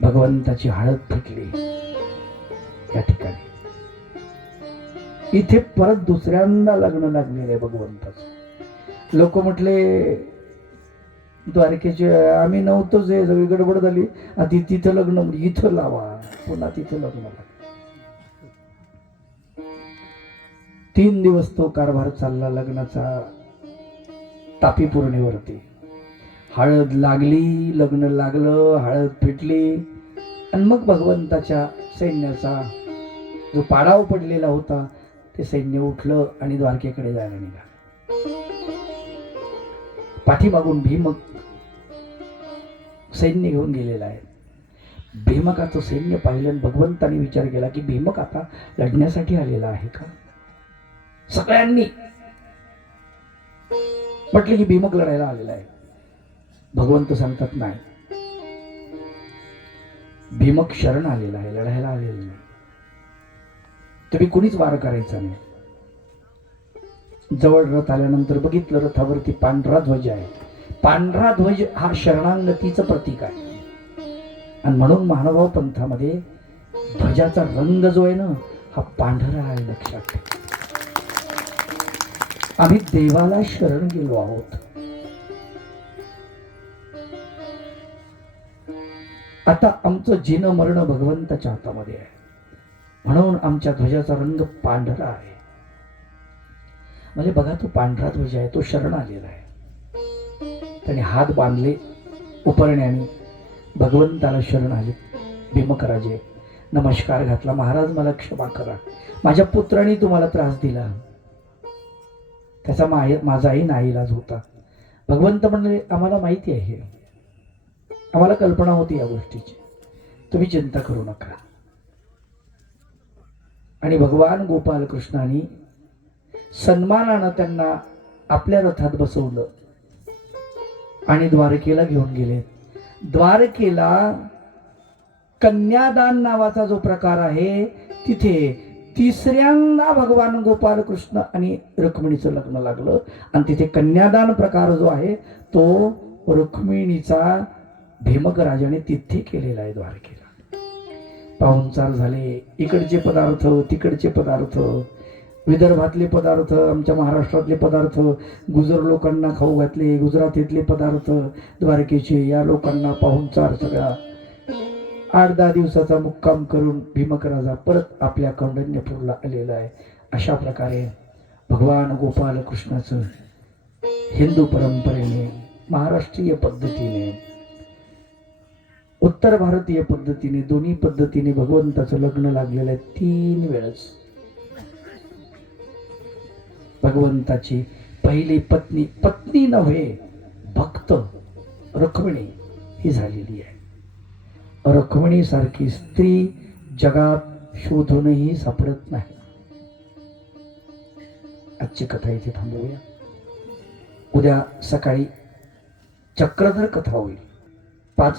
भगवंताची हळद फिटली या ठिकाणी. इथे परत दुसऱ्यांदा लग्न लागलेलं आहे भगवंताचं. लोक म्हटले द्वारकेचे आम्ही नव्हतोच, हे सगळी गडबड झाली, आधी तिथं लग्न, इथं लावा, पुन्हा तिथं लग्न लागलं. 3 दिवस तो कारभार चालला लग्नाचा. तापी पौर्णिमेवरती हळद लागली, लग्न लागलं, हळद फिटली, आणि मग भगवंताच्या सैन्याचा जो पाडाव पडलेला होता ते सैन्य उठलं आणि द्वारकेकडे जायला निघालं. पाठीमागून भीमक सैन्य घेऊन गेलेला आहे. भीमकाचं सैन्य पाहिलं आणि भगवंताने विचार केला की भीमक आता लढण्यासाठी आलेला आहे का. सगळ्यांनी म्हटलं की भीमक लढायला आलेला आहे. भगवंत सांगतात नाही, भीमक शरण आलेला आहे, लढायला आलेला नाही. तुम्ही कुणीच वार करायचा नाही. जवळ रथ आल्यानंतर बघितलं, रथावरती पांढरा ध्वज आहे. पांढरा ध्वज हा शरणागतीचं प्रतीक आहे. आणि म्हणून महानुभाव पंथामध्ये ध्वजाचा रंग जो आहे ना हा पांढरा आहे. लक्षात ठेवा, आम्ही देवाला शरण गेलो आहोत. आता आमचं जीवन मरण भगवंताच्या हातामध्ये आहे, म्हणून आमच्या ध्वजाचा रंग पांढरा आहे. म्हणजे बघा, तो पांढरा ध्वज आहे, तो शरण आलेला आहे. त्याने हात बांधले उपरण्याने, भगवंताला शरण आले. भीमकराजे नमस्कार घातला, महाराज मला क्षमा करा, माझ्या पुत्राने तुम्हाला त्रास दिला, त्याचा माझाही नाईलाज होता. भगवंत म्हणले आम्हाला माहिती आहे, आम्हाला कल्पना होती या गोष्टीची, तुम्ही चिंता करू नका. आणि भगवान गोपाल कृष्णाने सन्मानानं त्यांना आपल्या रथात बसवलं आणि द्वारकेला घेऊन गेले. द्वारकेला कन्यादान नावाचा जो प्रकार आहे, तिथे तिसऱ्यांदा भगवान गोपाल कृष्ण आणि रुक्मिणीचं लग्न लागलं. आणि तिथे कन्यादान प्रकार जो आहे तो रुक्मिणीचा भीमक राजाने तिथे केलेला आहे. द्वारकेला पाहुणचार झाले, इकडचे पदार्थ तिकडचे पदार्थ, विदर्भातले पदार्थ, आमच्या महाराष्ट्रातले पदार्थ, गुजर लोकांना खाऊ घातले, गुजरातीतले पदार्थ द्वारकेचे, या लोकांना पाहुणचार सगळा. 8-10 दिवसाचा मुक्काम करून भीमक राजा परत आपल्या कौंडण्यपूरला आलेला आहे. अशा प्रकारे भगवान गोपाल कृष्णाचं हिंदू परंपरेने, महाराष्ट्रीय पद्धतीने, उत्तर भारतीय पद्धतीने, दोन्ही पद्धतीने भगवंताचं लग्न लागलेलं आहे. 3 वेळेस भगवंताची पहिली पत्नी, पत्नी नव्हे भक्त, रुक्मिणी ही झालेली आहे. रुक्मिणी सारखी स्त्री जगात शोधूनही सापडत नाही. आजची कथा इथे थांबवूया. उद्या सकाळी चक्रधर कथा होईल. 5